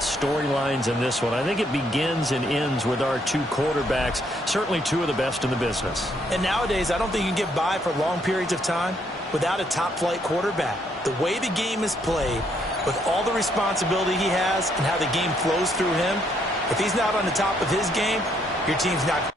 about storylines in this one. I think it begins and ends with our two quarterbacks, certainly two of the best in the business. And nowadays, I don't think you can get by for long periods of time without a top-flight quarterback. The way the game is played, with all the responsibility he has and how the game flows through him, if he's not on the top of his game, your team's not.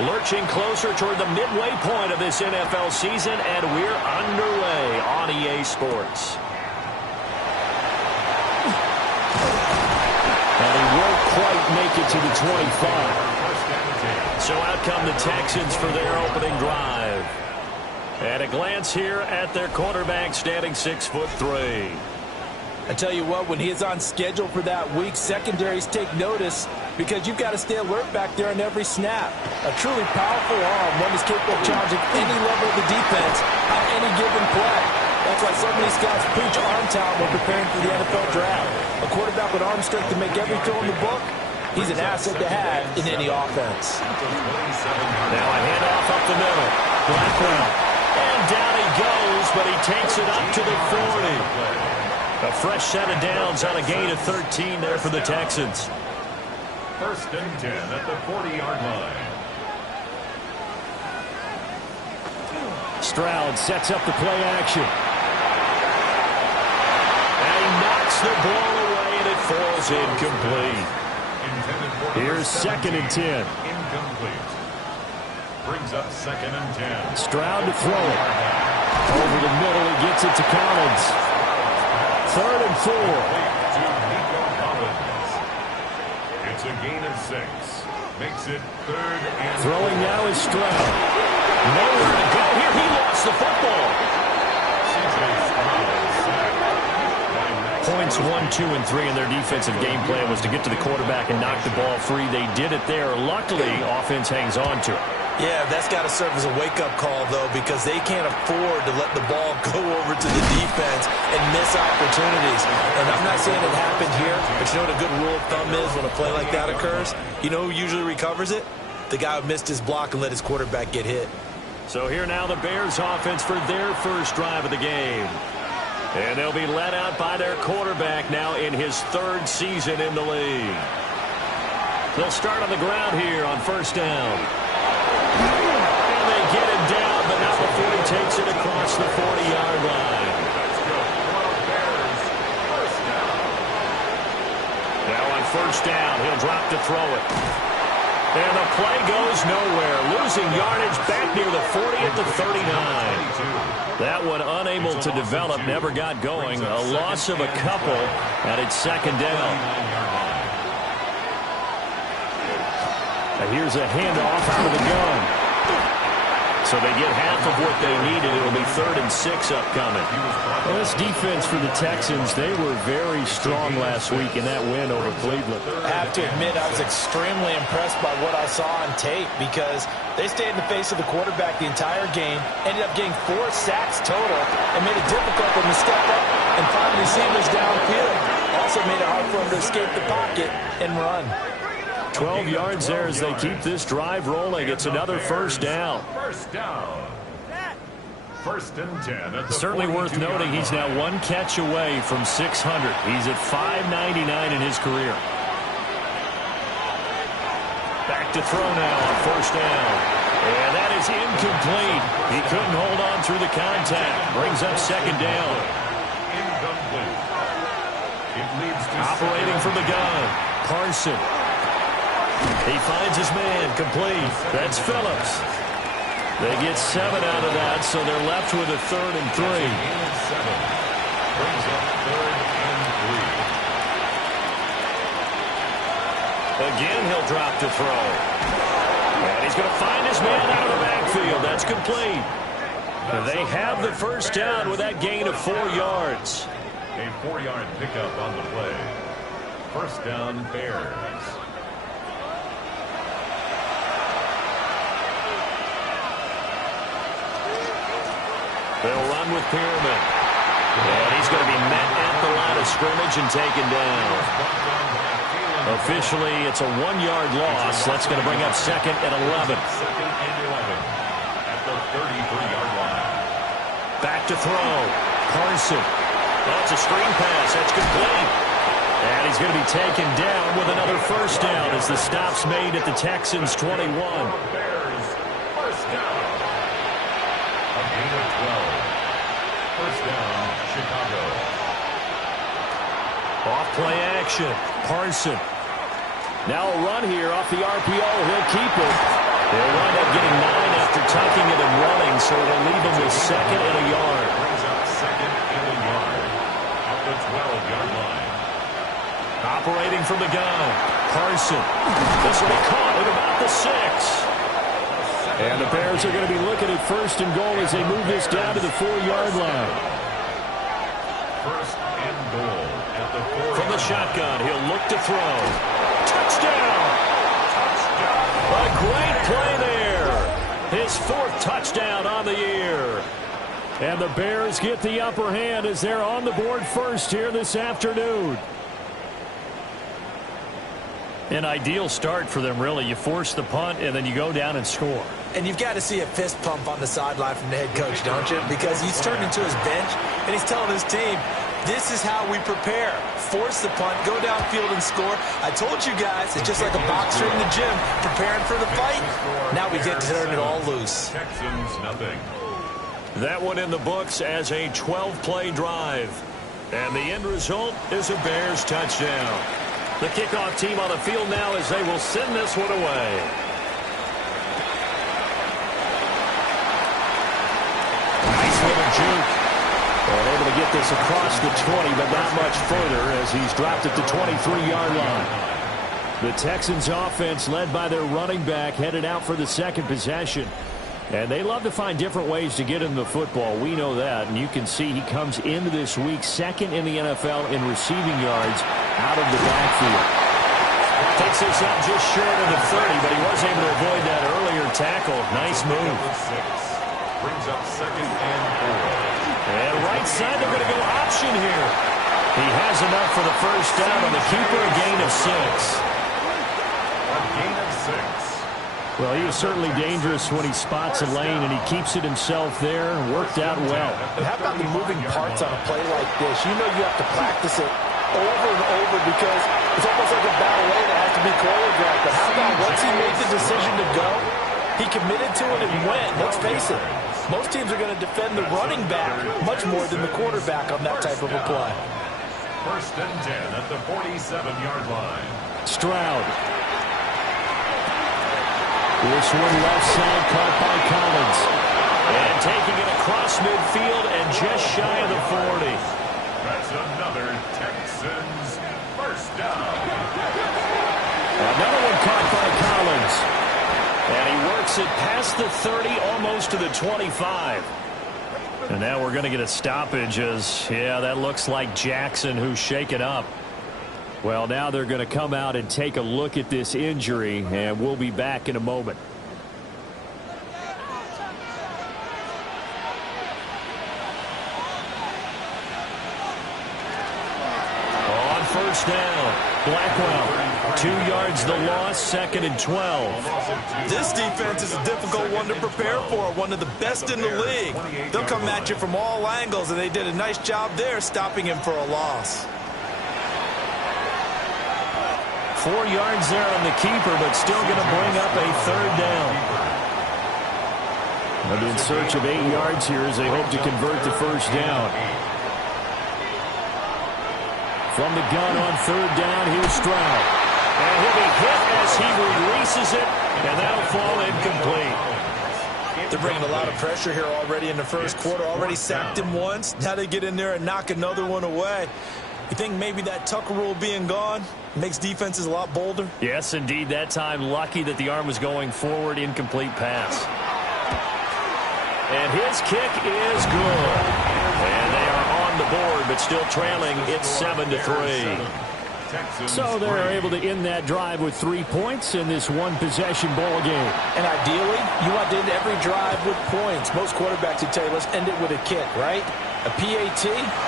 Lurching closer toward the midway point of this NFL season, and we're underway on EA Sports. And he won't quite make it to the 25. So out come the Texans for their opening drive. At a glance here at their quarterback, standing 6'3". I tell you what, when he is on schedule for that week, secondaries take notice because you've got to stay alert back there on every snap. A truly powerful arm, one is capable of challenging any level of the defense on any given play. That's why so many scouts preach arm talent when preparing for the NFL draft. A quarterback with arm strength to make every throw in the book, he's an asset to have in any offense. Now a handoff up the middle. Blackwell. And down he goes, but he takes it up to the 40. A fresh set of downs on a gain of 13 there for the Texans. 1st and 10 at the 40-yard line. Stroud sets up the play action. And he knocks the ball away, and it falls incomplete. Here's 2nd and 10. Incomplete. Brings up 2nd and 10. Stroud to throw it. Over the middle, he gets it to Collins. 3rd and 4. It's a gain of 6. Makes it 3rd and 4. Throwing now is Stroud. Nowhere to go here. He lost the football. Points 1, 2, and 3 in their defensive game plan was to get to the quarterback and knock the ball free. They did it there. Luckily, offense hangs on to it. Yeah, that's got to serve as a wake-up call, though, because they can't afford to let the ball go over to the defense and miss opportunities. And I'm not saying it happened here, but you know what a good rule of thumb is when a play like that occurs? You know who usually recovers it? The guy who missed his block and let his quarterback get hit. So here now the Bears offense for their first drive of the game. And they'll be led out by their quarterback now in his 3rd season in the league. They'll start on the ground here on 1st down. And they get him down, but not before he takes it across the 40-yard line. Now on 1st down, he'll drop to throw it. And the play goes nowhere. Losing yardage back near the 40 at the 39. That one unable to develop, never got going. A loss of a couple, and it's 2nd down. And here's a handoff out of the gun. So they get half of what they needed. It'll be 3rd and 6 upcoming. Well, this defense for the Texans, they were very strong last week in that win over Cleveland. I have to admit, I was extremely impressed by what I saw on tape because they stayed in the face of the quarterback the entire game, ended up getting 4 sacks total, and made it difficult for them to step up and find receivers downfield. Also made it hard for them to escape the pocket and run. 12 yards there as they keep this drive rolling. It's another first down. First down. 1st and 10. At the Certainly worth noting he's now 1 catch away from 600. He's at 599 in his career. Back to throw now on 1st down. And that is incomplete. He couldn't hold on through the contact. Brings up 2nd down. Incomplete. It leads to Operating from the gun. Carson. He finds his man, complete. That's Phillips. They get 7 out of that, so they're left with a 3rd and 3. Brings up 3rd and 3. Again, he'll drop to throw. And he's going to find his man out of the backfield. That's complete. They have the first down with that gain of 4 yards. A 4-yard pickup on the play. First down, Bears. They'll run with Perriman. And he's going to be met at the line of scrimmage and taken down. Officially, it's a 1-yard loss. That's going to bring up 2nd and 11. 2nd and 11 at the 33-yard line. Back to throw. Carson. That's a screen pass. That's complete. And he's going to be taken down with another first down as the stop's made at the Texans' 21. Bears, first down. A gain of 12. First down, Chicago. Off play action. Carson. Now a run here off the RPO. He'll keep it. They'll wind up getting 9 after tucking it and running, so it'll leave him with 2nd and a yard. Brings up 2nd and a yard at the 12-yard line. Operating from the gun. Carson. This will be caught at about the 6. And the Bears are going to be looking at 1st and goal as they move this down to the 4-yard line. First and goal at the 4. From the shotgun, he'll look to throw. Touchdown! A great play there. His 4th touchdown on the year. And the Bears get the upper hand as they're on the board first here this afternoon. An ideal start for them, really. You force the punt, and then you go down and score. And you've got to see a fist pump on the sideline from the head coach, don't you? Because he's turned into his bench, and he's telling his team, this is how we prepare. Force the punt, go downfield and score. I told you guys, it's just like a boxer in the gym preparing for the fight. Now we get to turn it all loose. Texans, nothing. That one in the books as a 12-play drive. And the end result is a Bears touchdown. The kickoff team on the field now as they will send this one away. Nice little juke. And able to get this across the 20, but not much further as he's dropped at the 23-yard line. The Texans offense led by their running back headed out for the 2nd possession. And they love to find different ways to get in the football. We know that. And you can see he comes into this week 2nd in the NFL in receiving yards out of the backfield. Takes this up just short of the 30, but he was able to avoid that earlier tackle. Nice move. Brings up 2nd and 4. And right side, they're going to go option here. He has enough for the first down on the keeper, a gain of 6. A gain of 6. Well, he is certainly dangerous when he spots a lane, and he keeps it himself there and worked out well. And how about the moving parts on a play like this? You know you have to practice it over and over because it's almost like a ballet that has to be choreographed. But how about once he made the decision to go, he committed to it and went. Let's face it, most teams are going to defend the running back much more than the quarterback on that type of a play. First and 10 at the 47-yard line. Stroud. This one left side caught by Collins. And taking it across midfield and just shy of the 40. That's another Texans first down. Another one caught by Collins. And he works it past the 30, almost to the 25. And now we're going to get a stoppage as, yeah, that looks like Jackson who's shaken up. Well, now they're going to come out and take a look at this injury, and we'll be back in a moment. On first down, Blackwell, 2 yards the loss, 2nd and 12. This defense is a difficult one to prepare for, one of the best in the league. They'll come at you from all angles, and they did a nice job there stopping him for a loss. 4 yards there on the keeper, but still going to bring up a 3rd down. And in search of 8 yards here as they hope to convert the first down. From the gun on 3rd down, here's Stroud. And he'll be hit as he releases it, and that'll fall incomplete. They're bringing a lot of pressure here already in the first quarter. Already sacked him once. Now they get in there and knock another one away. You think maybe that Tucker rule being gone makes defenses a lot bolder? Yes, indeed. That time, lucky that the arm was going forward, incomplete pass. And his kick is good. And they are on the board, but still trailing. It's 7-3. So they're able to end that drive with 3 points in this one-possession ball game. And ideally, you want to end every drive with points. Most quarterbacks would tell you, let's end it with a kick, right? A PAT,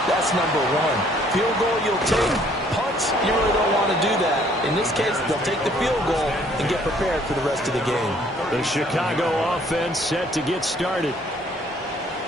that's number 1. Field goal you'll take. Punts, you really don't want to do that. In this case, they'll take the field goal and get prepared for the rest of the game. The Chicago offense set to get started.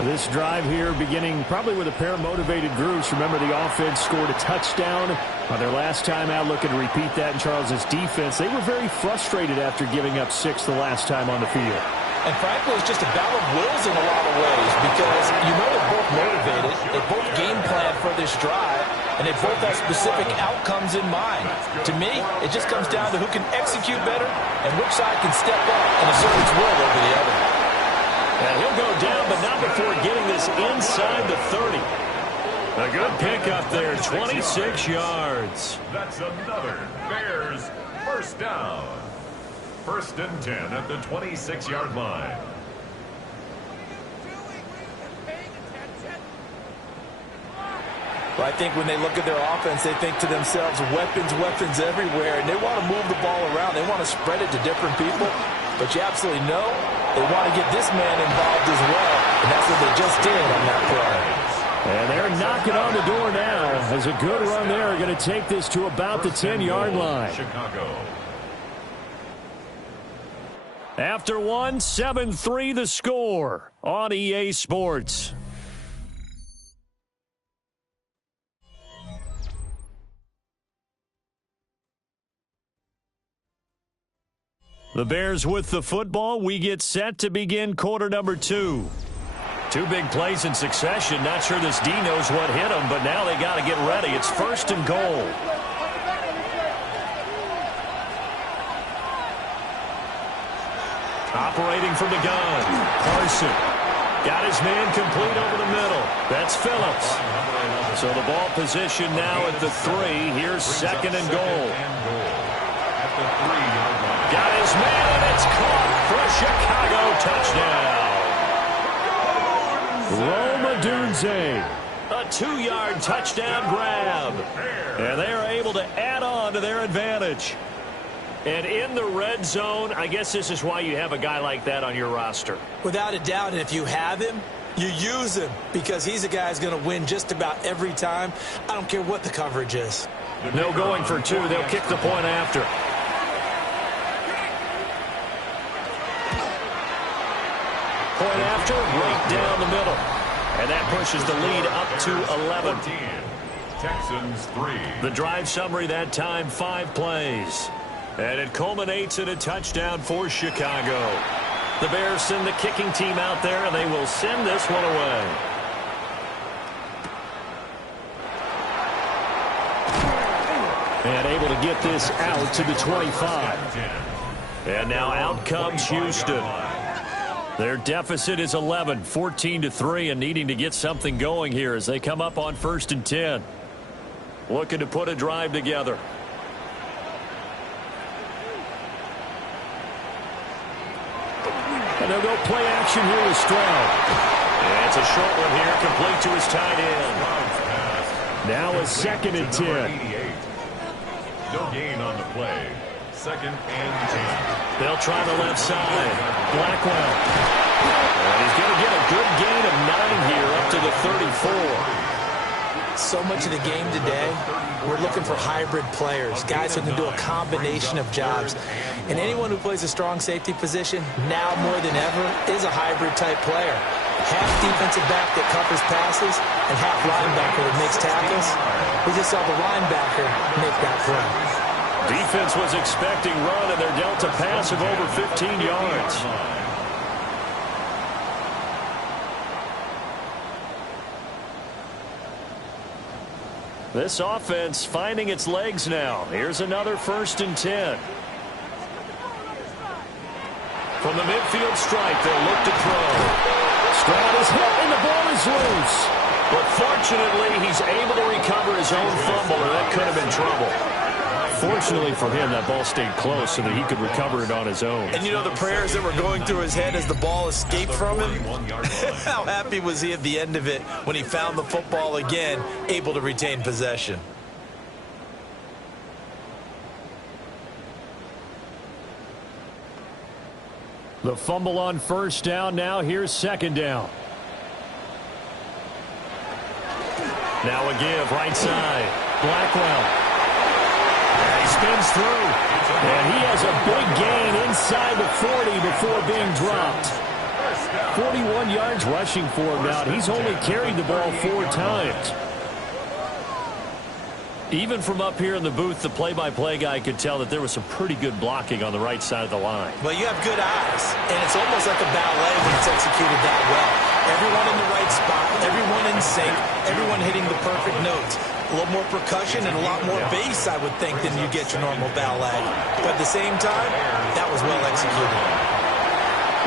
This drive here beginning probably with a pair of motivated groups. Remember, the offense scored a touchdown on their last time out. Looking to repeat that in Charles' defense. They were very frustrated after giving up 6 the last time on the field. And frankly, it's just a battle of wills in a lot of ways because you know they're both motivated. They both game plan for this drive, and they both have specific outcomes in mind. To me, it just comes down to who can execute better and which side can step up and assert its will over the other. And he'll go down, but not before getting this inside the 30. A good pickup there, 26 yards. That's another Bears first down. 1st and 10 at the 26-yard line. Well, I think when they look at their offense, they think to themselves, weapons, weapons everywhere, and they want to move the ball around. They want to spread it to different people, but you absolutely know they want to get this man involved as well, and that's what they just did on that play. And they're knocking on the door now as a good run there. Going to take this to about the 10-yard line. Chicago. After 1, 7-3 the score on EA Sports. The Bears with the football. We get set to begin quarter number 2. 2 big plays in succession. Not sure this D knows what hit him, but now they got to get ready. It's 1st and goal. Operating from the gun. Carson got his man complete over the middle. That's Phillips. So the ball position now at the 3. Here's 2nd and goal. Got his man, and it's caught for a Chicago touchdown. Rome Odunze. A 2-yard touchdown grab. And they are able to add on to their advantage. And in the red zone, I guess this is why you have a guy like that on your roster. Without a doubt, and if you have him, you use him because he's a guy who's going to win just about every time. I don't care what the coverage is. No going for 2. They'll kick the point after. Point after, right down the middle. And that pushes the lead up to 11. 14. Texans 3. The drive summary that time, 5 plays. And it culminates in a touchdown for Chicago. The Bears send the kicking team out there, and they will send this one away. And able to get this out to the 25. And now out comes Houston. Their deficit is 11, 14-3, and needing to get something going here as they come up on 1st and 10. Looking to put a drive together. And they'll go play action here with Stroud. And it's a short one here, complete to his tight end. Now a 2nd and 10. No gain on the play. 2nd and 10. They'll try the left side. Blackwell. And he's going to get a good gain of 9 here up to the 34. So much of the game today, we're looking for hybrid players, guys who can do a combination of jobs. And anyone who plays a strong safety position, now more than ever, is a hybrid-type player. Half defensive back that covers passes and half linebacker that makes tackles. We just saw the linebacker make that play. Defense was expecting run, and they're dealt a pass of over 15 yards. This offense finding its legs now. Here's another 1st and 10. From the midfield stripe, they'll look to throw. Stroud is hit, and the ball is loose. But fortunately, he's able to recover his own fumble, or that could have been trouble. Fortunately for him, that ball stayed close so that he could recover it on his own. And you know the prayers that were going through his head as the ball escaped from him? How happy was he at the end of it when he found the football again, able to retain possession? The fumble on 1st down. Now here's 2nd down. Now a give, right side. Blackwell. And he spins through. And he has a big gain inside the 40 before being dropped. 41 yards rushing for him now. He's only carried the ball 4 times. Even from up here in the booth, the play-by-play guy could tell that there was some pretty good blocking on the right side of the line. Well, you have good eyes, and it's almost like a ballet when it's executed that well. Everyone in the right spot, everyone in sync, everyone hitting the perfect notes. A little more percussion and a lot more bass, I would think, than you get your normal ballet. But at the same time, that was well executed.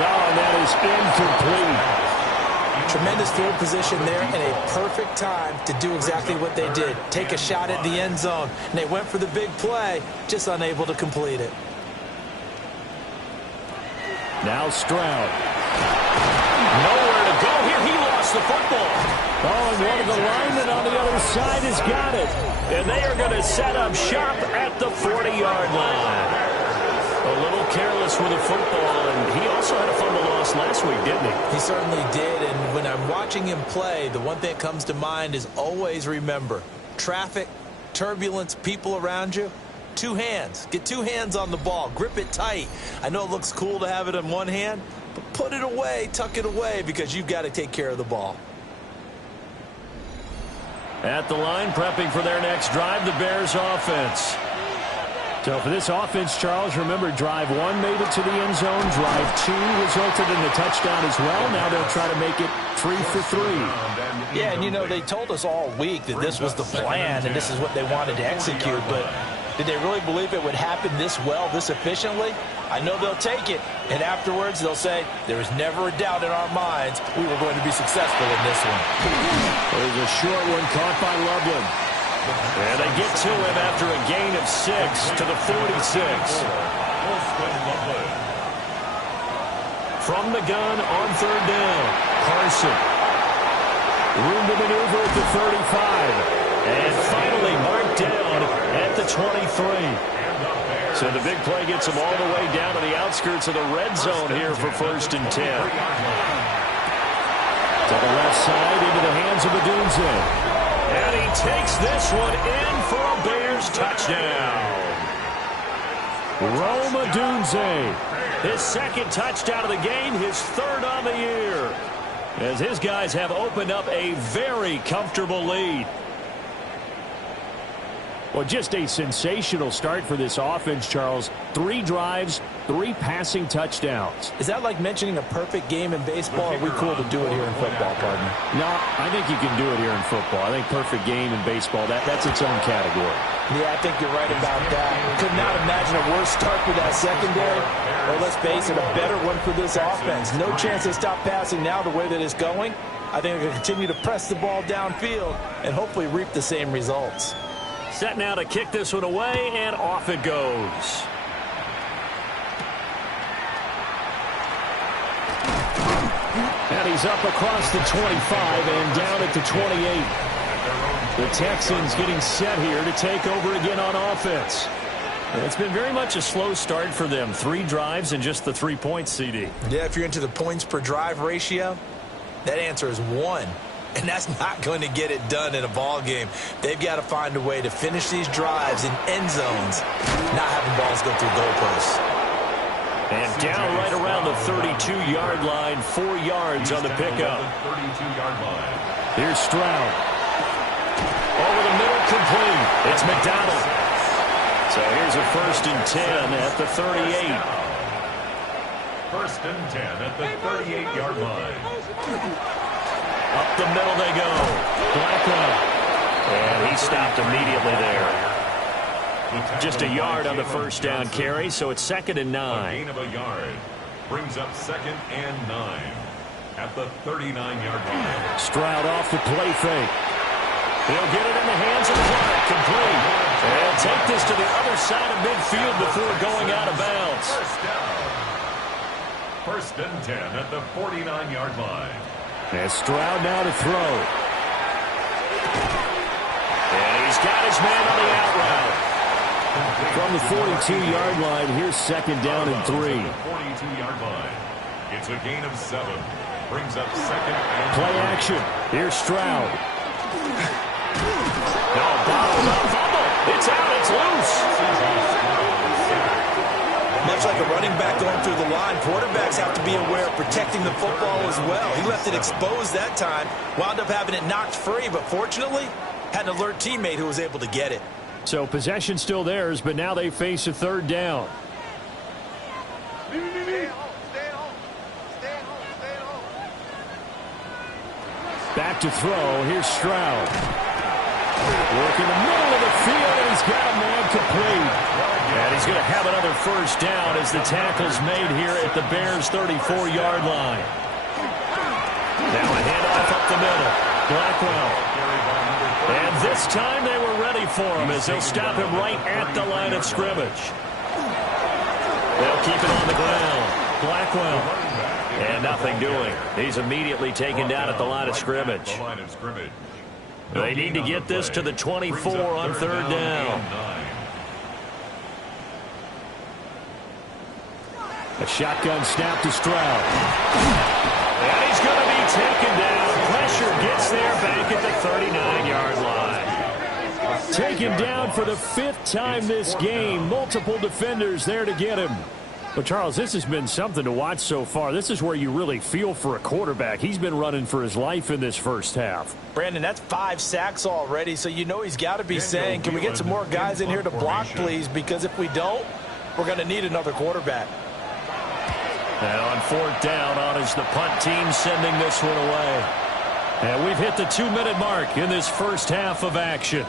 Oh, that is incomplete. Tremendous field position there and a perfect time to do exactly what they did. Take a shot at the end zone. And they went for the big play, just unable to complete it. Now Stroud. Nowhere to go here. He lost the football. Oh, and one of the linemen on the other side has got it. And they are going to set up shop at the 40-yard line. A little careless with the football, and he also had a fumble loss last week, didn't he? He certainly did, and when I'm watching him play, the one thing that comes to mind is always remember, traffic, turbulence, people around you, 2 hands. Get 2 hands on the ball. Grip it tight. I know it looks cool to have it in one hand, but put it away, tuck it away, because you've got to take care of the ball. At the line, prepping for their next drive, the Bears offense. So for this offense, Charles, remember, drive 1 made it to the end zone. Drive 2 resulted in a touchdown as well. Now they'll try to make it 3 for 3. Yeah, and you know, they told us all week that this was the plan and this is what they wanted to execute, but did they really believe it would happen this well, this efficiently? I know they'll take it, and afterwards they'll say, there was never a doubt in our minds we were going to be successful in this one. There's a short one caught by Loveland. And they get to him after a gain of 6 to the 46. From the gun on 3rd down, Carson. Room to maneuver at the 35. And finally marked down at the 23. So the big play gets him all the way down to the outskirts of the red zone here for 1st and 10. To the left side into the hands of Odunze. And he takes this one in for a Bears touchdown. Rome Odunze. His 2nd touchdown of the game, his 3rd on the year. As his guys have opened up a very comfortable lead. Well, just a sensational start for this offense, Charles. 3 drives, 3 passing touchdowns. Is that like mentioning a perfect game in baseball, or are we cool to do it here in football, partner? No, I think you can do it here in football. I think perfect game in baseball, that's its own category. Yeah, I think you're right about that. Could not imagine a worse start for that secondary, or let's face it, a better one for this offense. No chance to stop passing now the way that it's going. I think they'll continue to press the ball downfield and hopefully reap the same results. Set now to kick this one away, and off it goes. And he's up across the 25 and down at the 28. The Texans getting set here to take over again on offense. It's been very much a slow start for them. 3 drives and just the 3 points, CD. Yeah, if you're into the points per drive ratio, that answer is 1. And that's not going to get it done in a ball game. They've got to find a way to finish these drives in end zones, not having balls go through goalposts. And down right around the 32-yard line, 4 yards on the pickup. 32-yard line. Here's Stroud. Over the middle, complete. It's McDonald. So here's a 1st and 10 at the 38. 1st and 10 at the 38-yard line. Up the middle they go. Blackwell. And he stopped immediately there. Just a yard on the 1st down carry, so it's 2nd and 9. A gain of a yard brings up 2nd and 9 at the 39-yard line. Stroud off the play fake. He'll get it in the hands of Clark. Complete. And take this to the other side of midfield before going out of bounds. 1st and 10 at the 49-yard line. And Stroud now to throw. And he's got his man on the out route. From the 42-yard line, here's 2nd down and 3. 42-yard line. It's a gain of 7. Brings up 2nd and Play action. Here's Stroud. No, bottled up, fumble. It's out, it's loose. Much like a running back going through the line, quarterbacks have to be aware of protecting the football as well. He left it exposed that time, wound up having it knocked free, but fortunately, had an alert teammate who was able to get it. So possession still theirs, but now they face a 3rd down. Back to throw. Here's Stroud. Work in the middle of the field, and he's got a man complete. And he's going to have another 1st down as the tackle's made here at the Bears' 34-yard line. Now a handoff up the middle. Blackwell. And this time they were ready for him as they'll stop him right at the line of scrimmage. They'll keep it on the ground. Blackwell. And nothing doing. He's immediately taken down at the line of scrimmage. They need to get this to the 24 on 3rd down. A shotgun snap to Stroud. And he's going to be taken down. Pressure gets there back at the 39-yard line. Taken down for the 5th time this game. Multiple defenders there to get him. But, Charles, this has been something to watch so far. This is where you really feel for a quarterback. He's been running for his life in this 1st half. Brandon, that's 5 sacks already, so you know he's got to be saying, can we get some more guys in here to block, please? Because if we don't, we're going to need another quarterback. And on 4th down, on is the punt team sending this one away. And we've hit the 2-minute mark in this 1st half of action.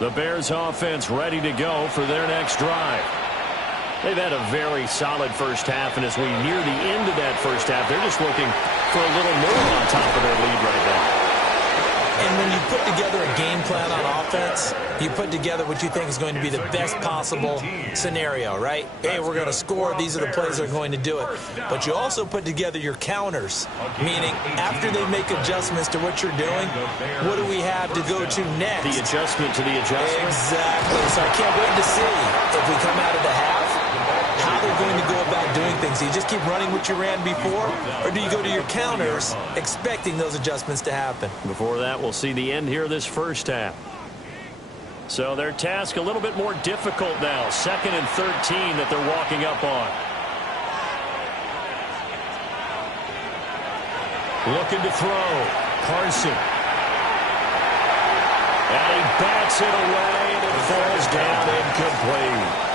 The Bears offense ready to go for their next drive. They've had a very solid 1st half, and as we near the end of that 1st half, they're just looking for a little more on top of their lead right now. And when you put together a game plan on offense, you put together what you think is going to be the best possible scenario, right? Hey, we're going to score. These are the plays that are going to do it. But you also put together your counters, meaning after they make adjustments to what you're doing, what do we have to go to next? The adjustment to the adjustment. Exactly. So I can't wait to see if we come out of the half, how they're going to go about doing things. Do you just keep running what you ran before, or do you go to your counters expecting those adjustments to happen? Before that, we'll see the end here of this 1st half. So their task a little bit more difficult now. 2nd and 13 that they're walking up on. Looking to throw. Carson. And he bats it away, and it falls down incomplete.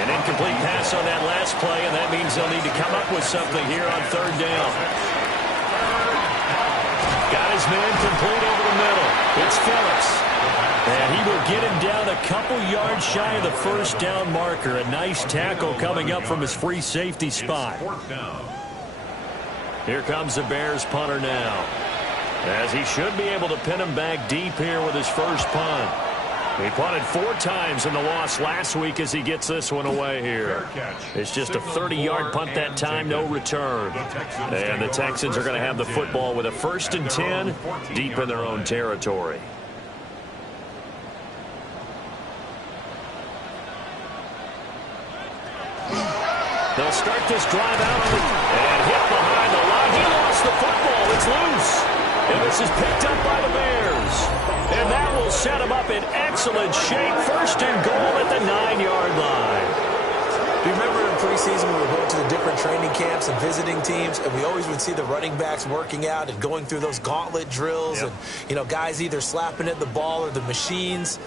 An incomplete pass on that last play, and that means they'll need to come up with something here on 3rd down. Got his man complete over the middle. It's Phillips. And he will get him down a couple yards shy of the 1st down marker. A nice tackle coming up from his free safety spot. Here comes the Bears punter now, as he should be able to pin him back deep here with his first punt. He punted 4 times in the loss last week as he gets this one away here. It's just a 30-yard punt that time, no return. And the Texans are going to have the football with a 1st and 10 deep in their own territory. They'll start this drive out and hit behind the line. He lost the football. It's loose. And this is picked up by the Bears. And that will set him up in excellent shape. 1st and goal at the 9-yard line. Do you remember in preseason we were going to the different training camps and visiting teams, and we always would see the running backs working out and going through those gauntlet drills, and, you know, guys either slapping at the ball or the machines.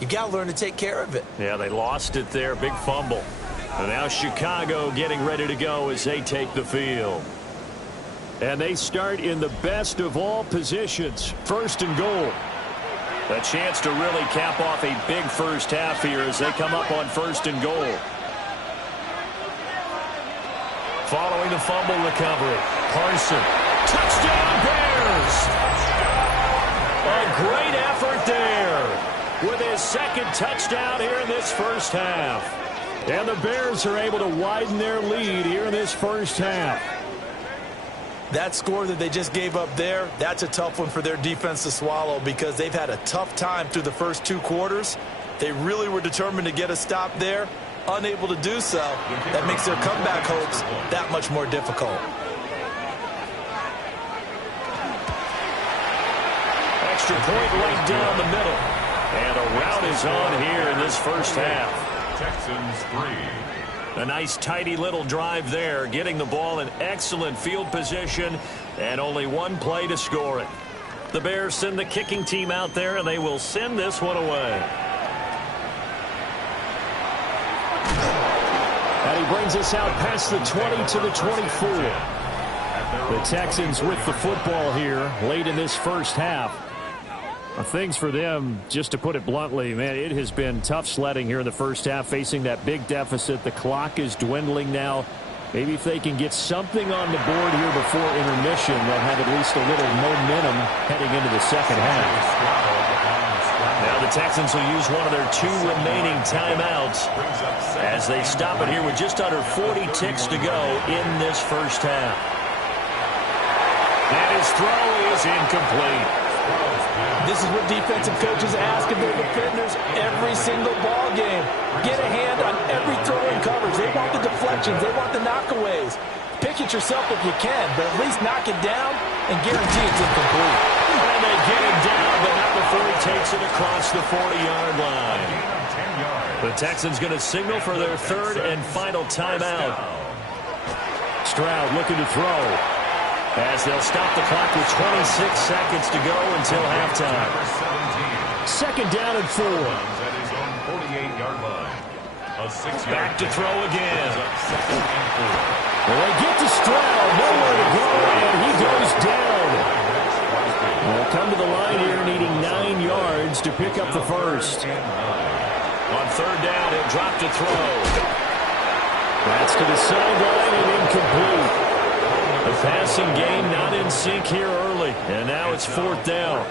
You got to learn to take care of it. Yeah, they lost it there. Big fumble. And now Chicago getting ready to go as they take the field. And they start in the best of all positions. 1st and goal. A chance to really cap off a big first half here as they come up on 1st and goal. Following the fumble recovery, Parson. Touchdown Bears! A great effort there with his 2nd touchdown here in this first half. And the Bears are able to widen their lead here in this first half. That score that they just gave up there, that's a tough one for their defense to swallow because they've had a tough time through the first 2 quarters. They really were determined to get a stop there. Unable to do so, that makes their comeback hopes that much more difficult. Extra point right down the middle. And a rout is on here in this first half. Texans 3. A nice tidy little drive there, getting the ball in excellent field position and only 1 play to score it. The Bears send the kicking team out there and they will send this one away. And he brings us out past the 20 to the 24. The Texans with the football here late in this first half. Things for them, just to put it bluntly, man, it has been tough sledding here in the first half, facing that big deficit. The clock is dwindling now. Maybe if they can get something on the board here before intermission, they'll have at least a little momentum heading into the second half. Now the Texans will use one of their 2 remaining timeouts as they stop it here with just under 40 ticks to go in this first half. And his throw is incomplete. This is what defensive coaches ask of their defenders every single ball game. Get a hand on every throw in coverage. They want the deflections. They want the knockaways. Pick it yourself if you can, but at least knock it down and guarantee it's incomplete. And they get it down, but not before he takes it across the 40-yard line. The Texans going to signal for their 3rd and final timeout. Stroud looking to throw, as they'll stop the clock with 26 seconds to go until halftime. 2nd down and 4. Back to throw again. Well, they get to Stroud, nowhere to go, and he goes down. They'll come to the line here needing 9 yards to pick up the first. On 3rd down, he'll drop to throw. That's to the sideline and incomplete. The passing game not in sync here early, and now it's 4th down.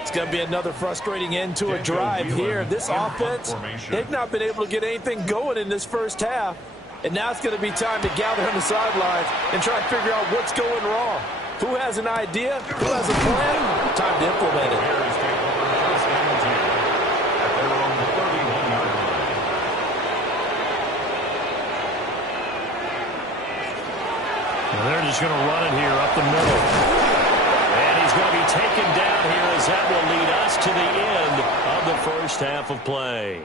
It's going to be another frustrating end to a drive here. This offense, they've not been able to get anything going in this first half. And now it's going to be time to gather on the sidelines and try to figure out what's going wrong. Who has an idea? Who has a plan? Time to implement it. They're just going to run it here up the middle. And he's going to be taken down here as that will lead us to the end of the first half of play.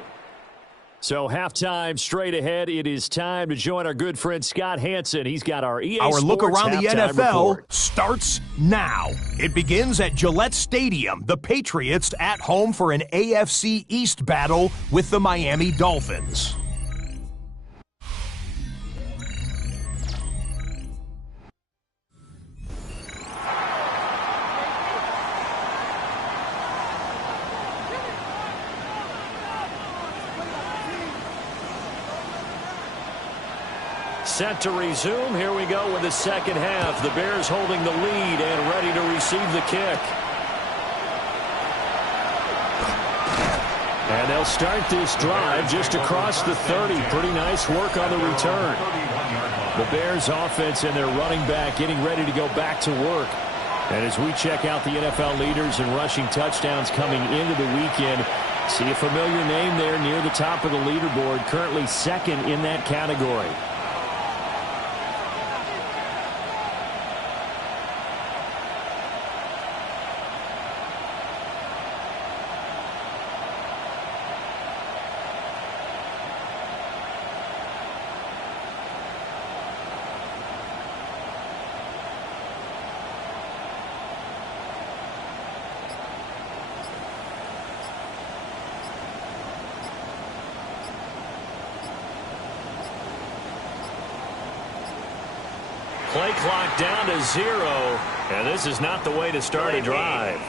So halftime straight ahead. It is time to join our good friend Scott Hanson. He's got our EA Our Sports look around the NFL report. starts now. It begins at Gillette Stadium. The Patriots at home for an AFC East battle with the Miami Dolphins. Set to resume. Here we go with the second half. The Bears holding the lead and ready to receive the kick. And they'll start this drive just across the 30. Pretty nice work on the return. The Bears offense and their running back getting ready to go back to work. And as we check out the NFL leaders in rushing touchdowns coming into the weekend, see a familiar name there near the top of the leaderboard, currently second in that category. Play clock down to 0, and this is not the way to start a drive.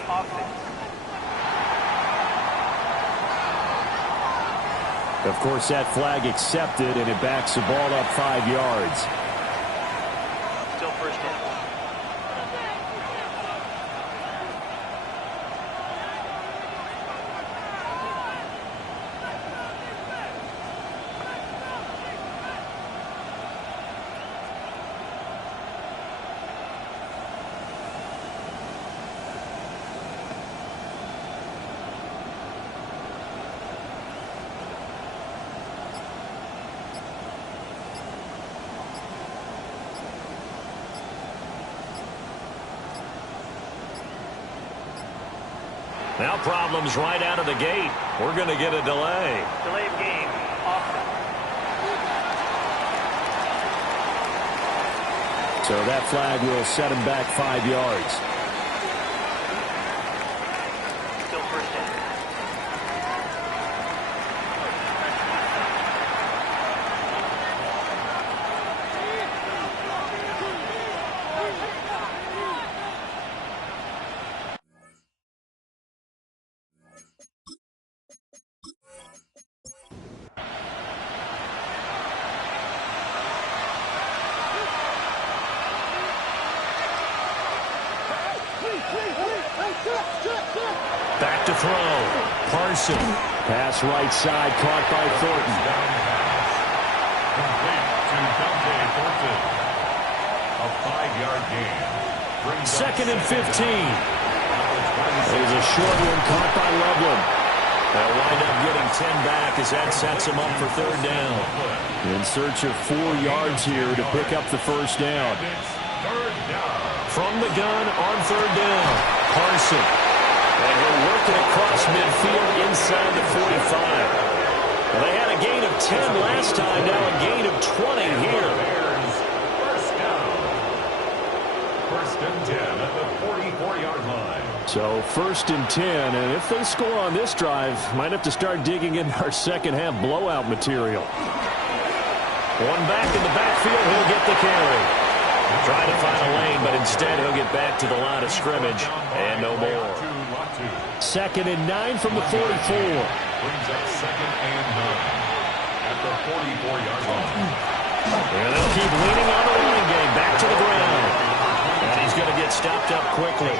Of course, that flag accepted, and it backs the ball up 5 yards. Still first down. Now problems right out of the gate. We're going to get a delay. Delay of game. Offense. So that flag will set him back 5 yards. Still first down. Back to throw. Carson. Pass right side, caught by Thornton. Complete to Dante Thornton. A 5-yard gain. Second and 15. There's a short one caught by Loveland. They'll wind up getting 10 back as that sets them up for third down. In search of 4 yards here to pick up the first down. Third down. From the gun on third down. Carson. And he'll work it across midfield inside the 45. Well, they had a gain of 10 last time, now a gain of 20 here. Bears first down. First and 10 at the 44-yard line. So first and 10, and if they score on this drive, might have to start digging in our second half blowout material. One back in the backfield, he'll get the carry. Trying to find a lane, but instead he'll get back to the line of scrimmage and no more. Second and 9 from the 44. Brings up second and 9 at the 44-yard line. And they'll keep leaning on the running game. Back to the ground. And he's going to get stopped up quickly.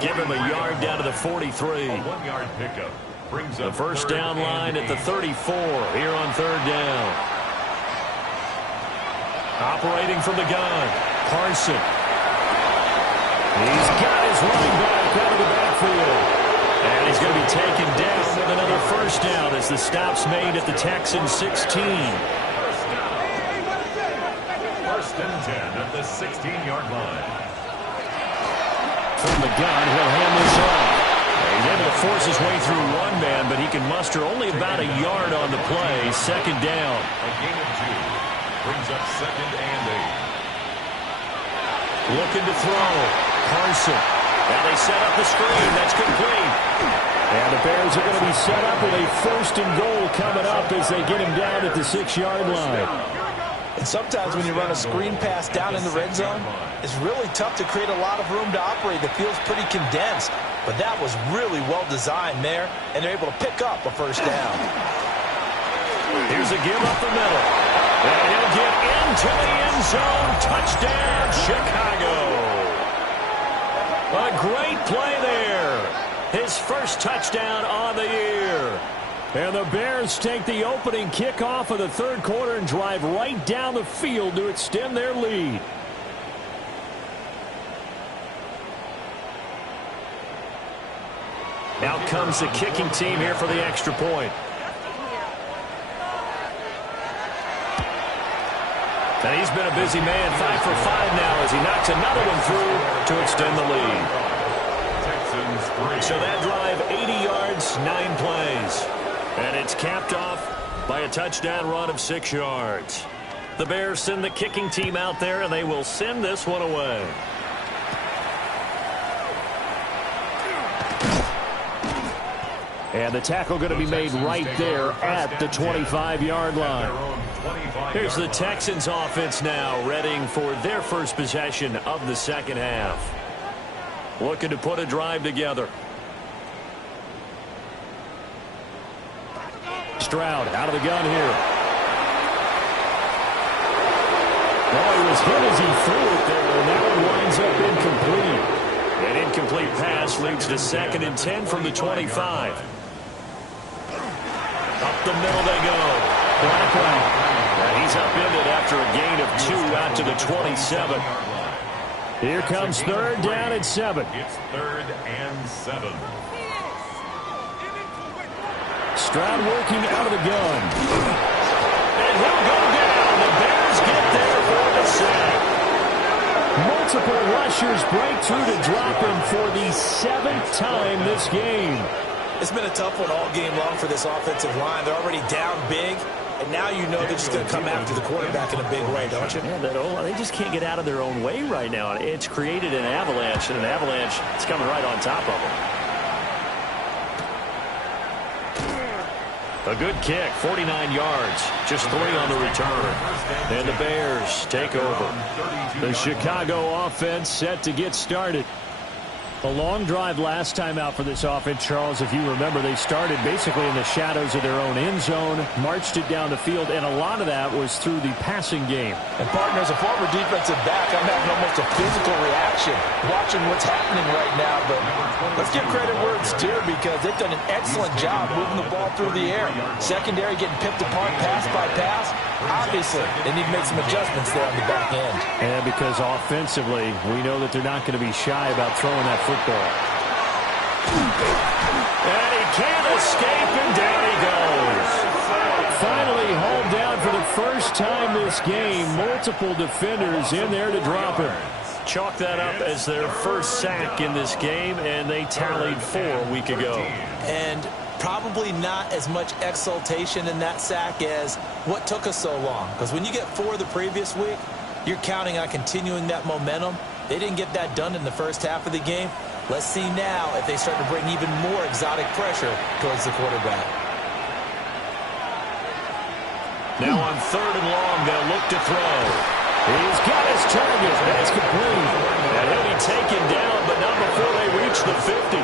Give him a yard down to the 43. A 1-yard pickup brings up The first down line at the 34 here on third down. Operating from the gun, Carson. He's got his running back out of the backfield. And he's going to be taken down with another first down as the stop's made at the Texans 16. First and 10 at the 16-yard line. From the gun, he'll hand this off. He's able to force his way through one man, but he can muster only about a yard on the play. Second down. A gain of 2. Brings up second and 8. Looking to throw. Carson. Now they set up the screen. That's complete. And the Bears are going to be set up with a first and goal coming up as they get him down at the 6-yard line. And sometimes when you run a screen pass down in the red zone, it's really tough to create a lot of room to operate. The field's pretty condensed. But that was really well designed there, and they're able to pick up a first down. Here's a give up the middle. And he'll get into the end zone. Touchdown, Chicago. A great play there. His first touchdown on the year. And the Bears take the opening kickoff of the third quarter and drive right down the field to extend their lead. Out comes the kicking team here for the extra point. And he's been a busy man, 5 for 5 now as he knocks another one through to extend the lead. So that drive, 80 yards, 9 plays. And it's capped off by a touchdown run of 6 yards. The Bears send the kicking team out there, and they will send this one away. And the tackle going to be made right there at the 25-yard line. Here's the Texans offense now, readying for their first possession of the second half. Looking to put a drive together. Stroud out of the gun here. Oh, he was hit as he threw it there, and that one winds up incomplete. An incomplete pass leads to 2nd and 10 from the 25. Up the middle they go. Blackwell. And he's upended after a gain of 2 out to the 27. Here comes 3rd down and 7. It's 3rd and 7. Stroud working out of the gun. And he'll go down. The Bears get there for the sack. Multiple rushers break through to drop him for the 7th time this game. It's been a tough one all game long for this offensive line. They're already down big, and now you know they're just going to come after the quarterback in a big way, don't you? Yeah, they just can't get out of their own way right now. It's created an avalanche, and an avalanche is coming right on top of them. A good kick, 49 yards, just 3 on the return. And the Bears take over. The Chicago offense set to get started. A long drive last time out for this offense, Charles. If you remember, they started basically in the shadows of their own end zone, marched it down the field, and a lot of that was through the passing game. And, partner, as a former defensive back, I'm having almost a physical reaction watching what's happening right now. But let's give credit where it's due because they've done an excellent job moving the ball through the air. Secondary getting picked apart pass by pass. Obviously, they need to make some adjustments there on the back end. And because offensively, we know that they're not going to be shy about throwing that football. And he can't escape, and down he goes. Finally hauled down for the first time this game. Multiple defenders in there to drop him. Chalk that up as their first sack in this game, and they tallied 4 a week ago. And probably not as much exultation in that sack as what took us so long. Because when you get 4 the previous week, you're counting on continuing that momentum. They didn't get that done in the first half of the game. Let's see now if they start to bring even more exotic pressure towards the quarterback. Now on 3rd and long, they'll look to throw. He's got his target. That's complete. And he'll be taken down, but not before they reach the 50.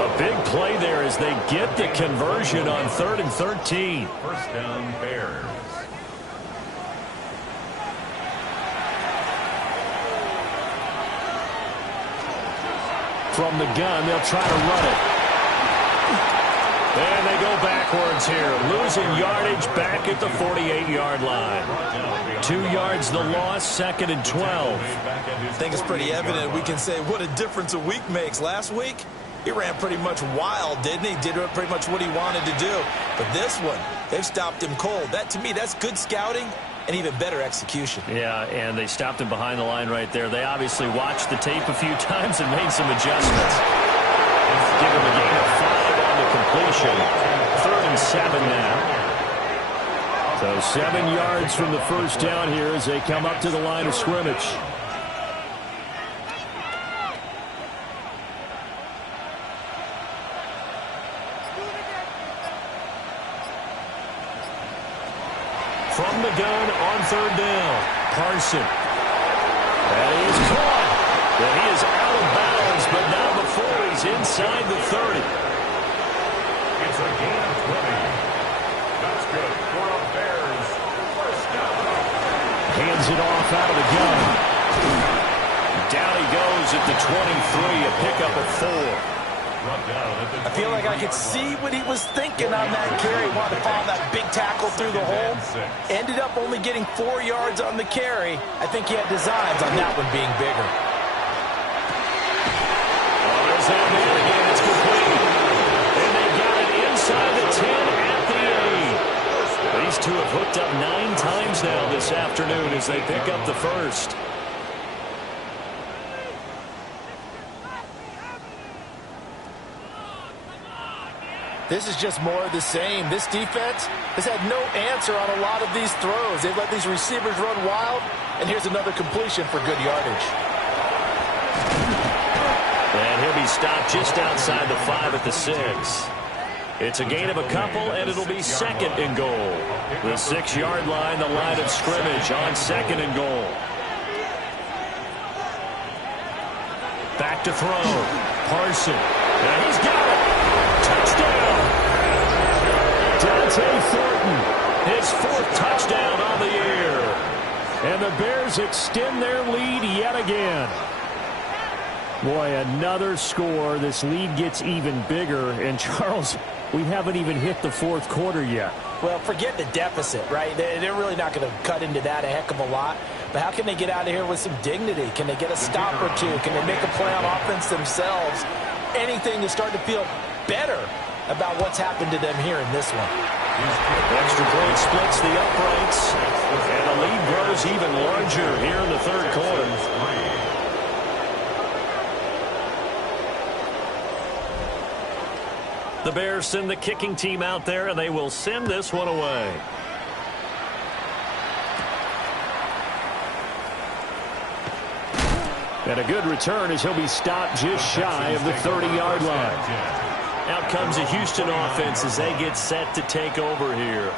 A big play there as they get the conversion on 3rd and 13. First down, Bears. From the gun, they'll try to run it. And they go backwards here, losing yardage back at the 48-yard line. 2 yards the loss, 2nd and 12. I think it's pretty evident we can say what a difference a week makes. Last week, he ran pretty much wild, didn't he? Did pretty much what he wanted to do. But this one, they've stopped him cold. That, to me, that's good scouting and even better execution. Yeah, and they stopped him behind the line right there. They obviously watched the tape a few times and made some adjustments. Give him a gain of 5 on the completion. 3rd and 7 now. So 7 yards from the first down here as they come up to the line of scrimmage. From the gun on 3rd down, Carson. And he's caught. And he is out of bounds, but not before he's inside the 30. It's a gain of 20. That's good for a Bears first down. Hands it off out of the gun. Down he goes at the 23, a pickup of 4. I feel like I could see what he was thinking on that carry. Wanted to follow that big tackle through the hole. Ended up only getting 4 yards on the carry. I think he had designs on that one being bigger. There's that man again. It's complete. And they got it inside the 10 at the 8. These two have hooked up 9 times now this afternoon as they pick up the first. This is just more of the same. This defense has had no answer on a lot of these throws. They've let these receivers run wild, and here's another completion for good yardage. And he'll be stopped just outside the 5 at the 6. It's a gain of a couple, and it'll be 2nd and goal. The 6-yard line, the line of scrimmage on 2nd and goal. Back to throw. Parson. And he's got it. Touchdown. Dante Thornton. His 4th touchdown on the year. And the Bears extend their lead yet again. Boy, another score. This lead gets even bigger. And, Charles, we haven't even hit the 4th quarter yet. Well, forget the deficit, right? They're really not going to cut into that a heck of a lot. But how can they get out of here with some dignity? Can they get a stop or two? Can they make a play on offense themselves? Anything to start to feel better about what's happened to them here in this one. Extra point splits the uprights, and the lead grows even larger here in the 3rd quarter. The Bears send the kicking team out there, and they will send this one away. And a good return as he'll be stopped just shy of the 30-yard line. Out comes the Houston offense as they get set to take over here.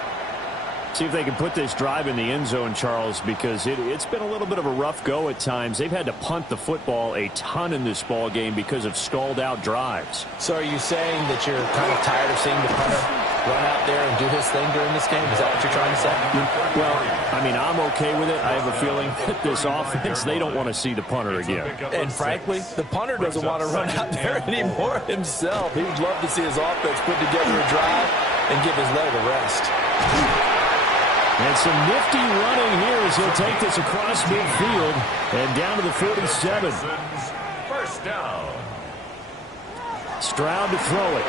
See if they can put this drive in the end zone, Charles, because it's been a little bit of a rough go at times. They've had to punt the football a ton in this ball game because of stalled-out drives. So are you saying that you're kind of tired of seeing the punter run out there and do his thing during this game? Is that what you're trying to say? Well, I mean, I'm okay with it. I have a feeling that this offense, they don't want to see the punter again. And frankly, the punter doesn't want to run out there anymore himself. He would love to see his offense put together a drive and give his leg a rest. And some nifty running here as he'll take this across midfield and down to the 47. First down. Stroud to throw it.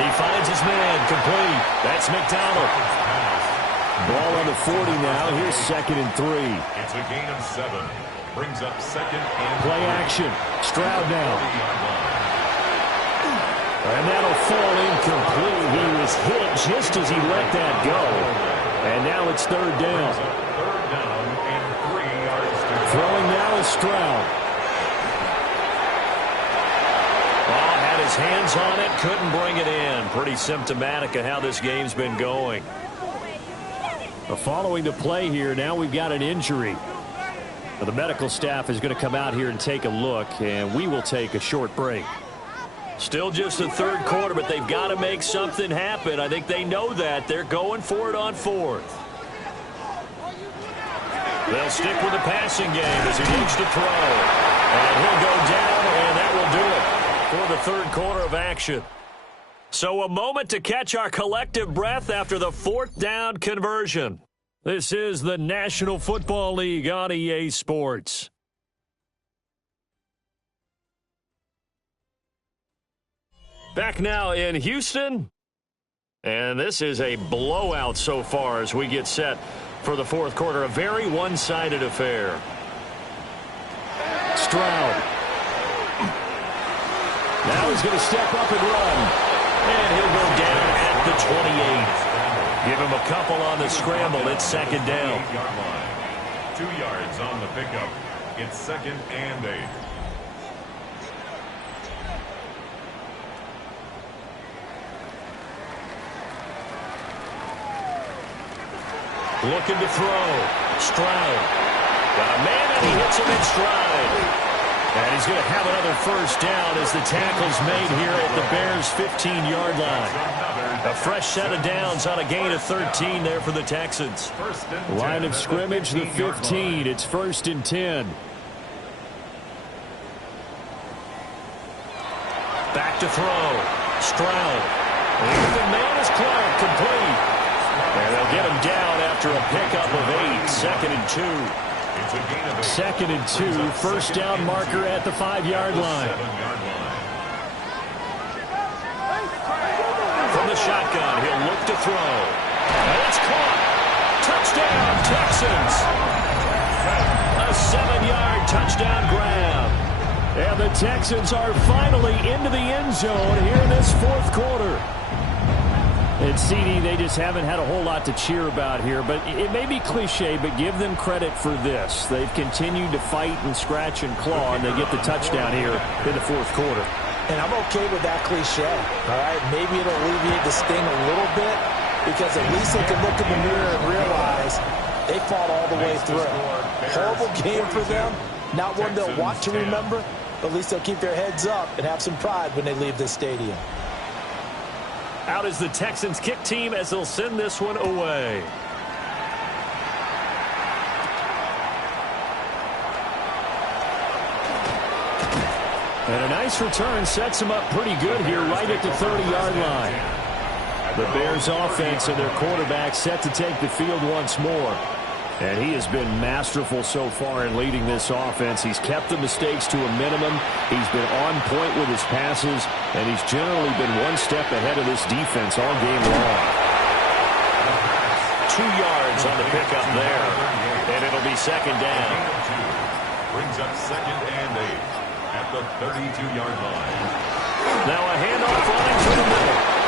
He finds his man complete. That's McDonald. Ball on the 40 now. Here's 2nd and 3. It's a gain of 7. Brings up 2nd and Play action. Stroud now. And that'll fall incomplete. He was hit just as he let that go. And now it's 3rd down. 3rd down and 3 yards to go. Throwing now is Stroud. Had his hands on it, couldn't bring it in. Pretty symptomatic of how this game's been going. Following the play here, now we've got an injury. The medical staff is going to come out here and take a look, and we will take a short break. Still just the 3rd quarter, but they've got to make something happen. I think they know that. They're going for it on 4th. They'll stick with the passing game as he needs to throw. And he'll go down, and that will do it for the 3rd quarter of action. So a moment to catch our collective breath after the 4th down conversion. This is the National Football League on EA Sports. Back now in Houston. And this is a blowout so far as we get set for the 4th quarter. A very one-sided affair. Stroud. Now he's going to step up and run. And he'll go down at the 28. Give him a couple on the scramble. It's 2nd down. 8-yard line. 2 yards on the pickup. It's 2nd and 8. Looking to throw. Stroud. Got a man, and he hits him in stride. And he's going to have another 1st down as the tackle's made here at the Bears' 15-yard line. A fresh set of downs on a gain of 13 there for the Texans. Line of scrimmage, the 15. It's 1st and 10. to throw. Stroud. The man is Clark, complete. And they'll get him down after a pickup of 8. 2nd and 2. 2nd and 2. First down marker at the 5-yard line. From the shotgun, he'll look to throw. And it's caught. Touchdown, Texans. A 7-yard touchdown grab. And the Texans are finally into the end zone here in this 4th quarter. And CD, they just haven't had a whole lot to cheer about here, but it may be cliche, but give them credit for this. They've continued to fight and scratch and claw, and they get the touchdown here in the 4th quarter. And I'm okay with that cliche, all right? Maybe it'll alleviate the sting a little bit, because at least they can look in the mirror and realize they fought all the way through. Horrible game for them, not one they'll want to remember, but at least they'll keep their heads up and have some pride when they leave this stadium. Out is the Texans kick team as they'll send this one away. And a nice return sets him up pretty good here right at the 30-yard line. The Bears offense and their quarterback set to take the field once more. And he has been masterful so far in leading this offense. He's kept the mistakes to a minimum. He's been on point with his passes, and he's generally been one step ahead of this defense all game long. 2 yards on the pickup there, and it'll be 2nd down. Brings up 2nd and 8 at the 32-yard line. Now a handoff running through the middle.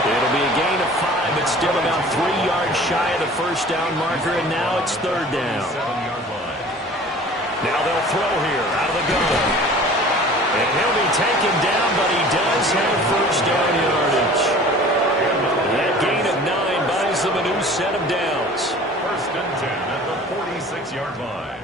It'll be a gain of 5, but still about 3 yards shy of the first down marker, and now it's 3rd down. 7-yard line. Now they'll throw here out of the gun. And he'll be taken down, but he does have first down yardage. That gain of 9 buys them a new set of downs. 1st and 10 at the 46-yard line.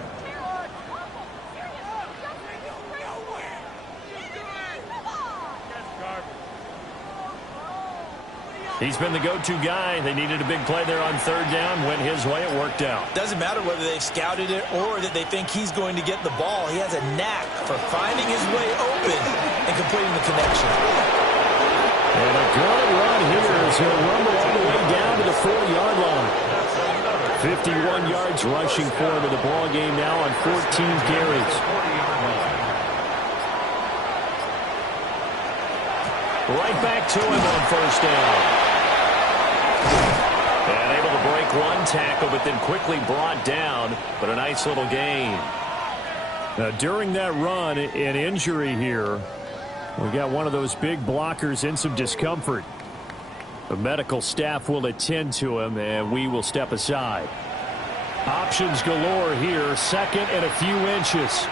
He's been the go-to guy. They needed a big play there on 3rd down. Went his way. It worked out. Doesn't matter whether they've scouted it or that they think he's going to get the ball. He has a knack for finding his way open and completing the connection. And a good run here as he'll rumble all the way down to the 40-yard line. 51 yards rushing for him in the ball game now on 14 carries. Right back to him on 1st down. And able to break one tackle, but then quickly brought down. But a nice little gain. Now, during that run, an injury here. We got one of those big blockers in some discomfort. The medical staff will attend to him, and we will step aside. Options galore here. 2nd and a few inches.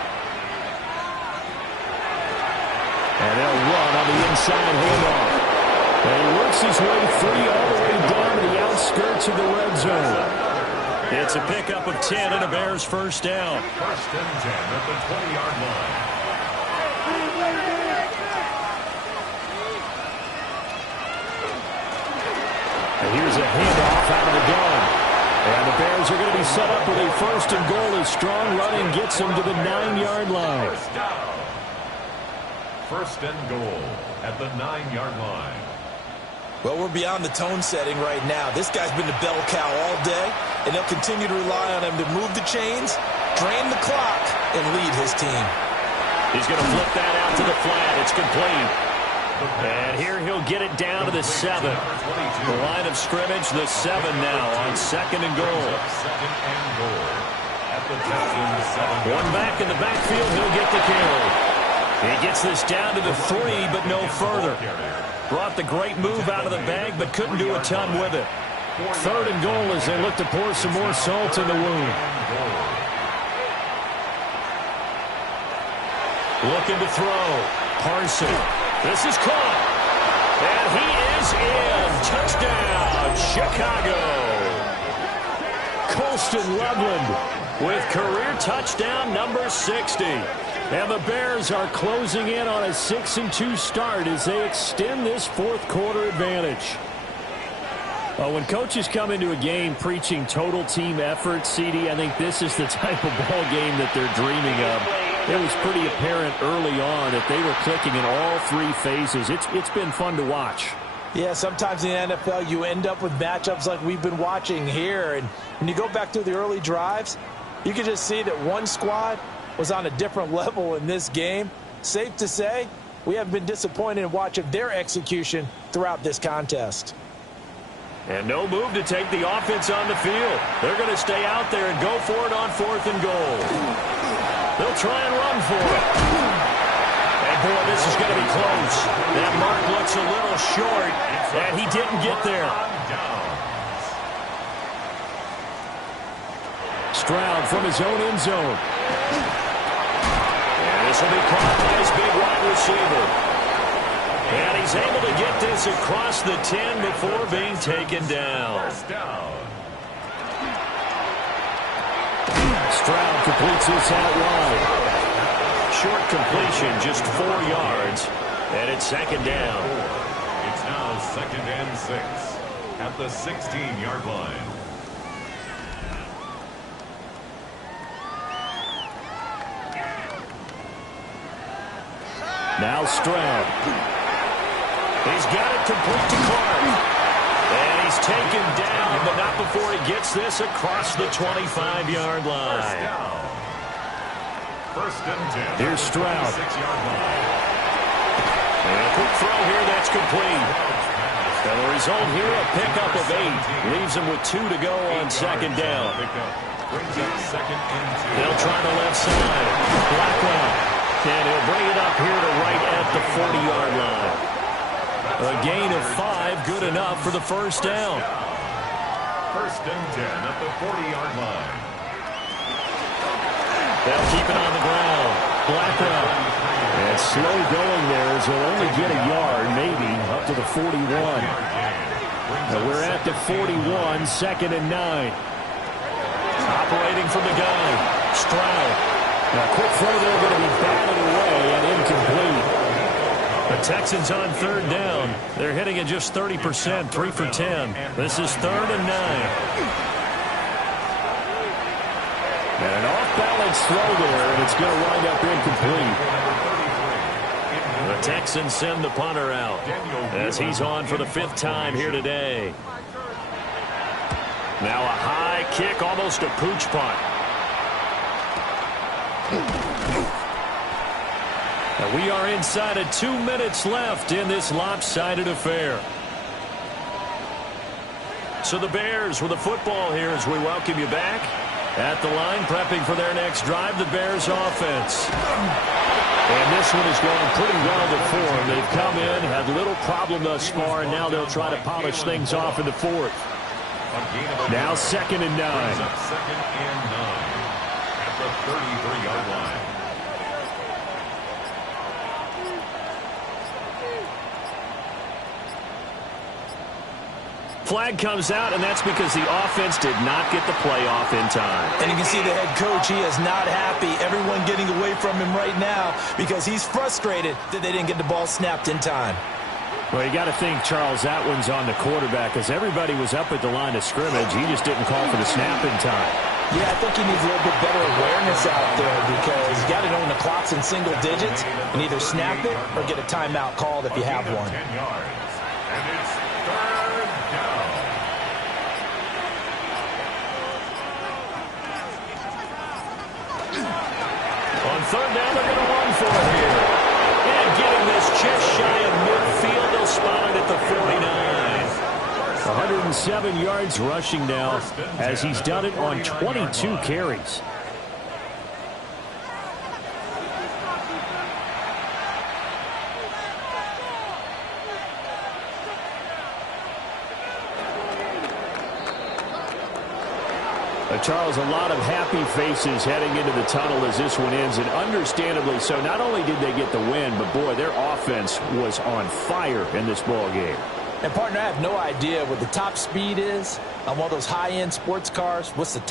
And they'll run on the inside handoff. And he works his way free all the way down to the outskirts of the red zone. It's a pickup of 10 and a Bears first down. 1st and 10 at the 20-yard line. And here's a handoff out of the gun. And the Bears are going to be set up with a 1st and goal as strong running gets them to the 9-yard line. 1st and goal at the 9-yard line. Well, we're beyond the tone setting right now. This guy's been the bell cow all day, and they'll continue to rely on him to move the chains, drain the clock, and lead his team. He's going to flip that out to the flat. It's complete. And here he'll get it down to the 7. The line of scrimmage, the 7 now on 2nd and goal. 2nd and goal at the Texans 7. One back in the backfield, he'll get the carry. He gets this down to the 3, but no further. Brought the great move out of the bag, but couldn't do a ton with it. 3rd and goal as they look to pour some more salt in the wound. Looking to throw. Parson. This is caught. And he is in. Touchdown, Chicago. Colston Loveland with career touchdown number 60. And the Bears are closing in on a 6-2 start as they extend this 4th quarter advantage. When coaches come into a game preaching total team effort, CD, I think this is the type of ball game that they're dreaming of. It was pretty apparent early on that they were clicking in all three phases. It's been fun to watch. Yeah, sometimes in the NFL you end up with matchups like we've been watching here. And when you go back through the early drives, you can just see that one squad was on a different level in this game. Safe to say, we haven't been disappointed in watching their execution throughout this contest. And no move to take the offense on the field. They're going to stay out there and go for it on 4th and goal. They'll try and run for it. And, boy, this is going to be close. That mark looks a little short, and he didn't get there. Stroud from his own end zone. And this will be caught by his big wide receiver. And he's able to get this across the 10 before being taken down. Stroud completes this out wide. Short completion, just 4 yards. And it's 2nd down. It's now 2nd and 6 at the 16-yard line. Now Stroud. He's got it complete to Clark. And he's taken down, but not before he gets this across the 25-yard line. First and 10. Here's Stroud. 6-yard line. And a quick throw here that's complete. And the result here, a pickup of 8. Leaves him with 2 to go on 2nd down. Brings up 2nd and 2. They'll try the left side. Blackwell. And he'll bring it up here to right at the 40-yard line. A gain of 5, good enough for the first down. First and 10 at the 40-yard line. They'll keep it on the ground. Blackwell. And slow going there as he'll only get a yard, maybe, up to the 41. Now we're at the 41, 2nd and 9. Operating from the gun. Stroud. Now quick throw there, going to be batted away and incomplete. The Texans on 3rd down. They're hitting at just 30%, 3 for 10. This is 3rd and 9. And an off-balance throw there, and it's going to wind up incomplete. The Texans send the punter out as he's on for the 5th time here today. Now a high kick, almost a pooch punt. And we are inside of 2 minutes left in this lopsided affair. So the Bears with the football here as we welcome you back. At the line, prepping for their next drive, the Bears offense. And this one has gone pretty well to form. They've come in, had little problem thus far, and now they'll try to polish things off in the 4th. Now 2nd and 9. 2nd and 9 at the 33-yard line. Flag comes out, and that's because the offense did not get the playoff in time. And you can see the head coach, he is not happy. Everyone getting away from him right now because he's frustrated that they didn't get the ball snapped in time. Well, you got to think, Charles, that one's on the quarterback because everybody was up at the line of scrimmage. He just didn't call for the snap in time. Yeah, I think he needs a little bit better awareness out there because you got to know when the clock's in single digits and either snap it or get a timeout called if you have one. 10 yards. And it's 3rd down. On 3rd down, they're going to run for it here. And getting this just shy of midfield, they'll spot it at the 49. 107 yards rushing now as he's done it on 22 carries. Charles, a lot of happy faces heading into the tunnel as this one ends, and understandably so. Not only did they get the win, but, boy, their offense was on fire in this ball game. And, partner, I have no idea what the top speed is on one of those high-end sports cars. What's the top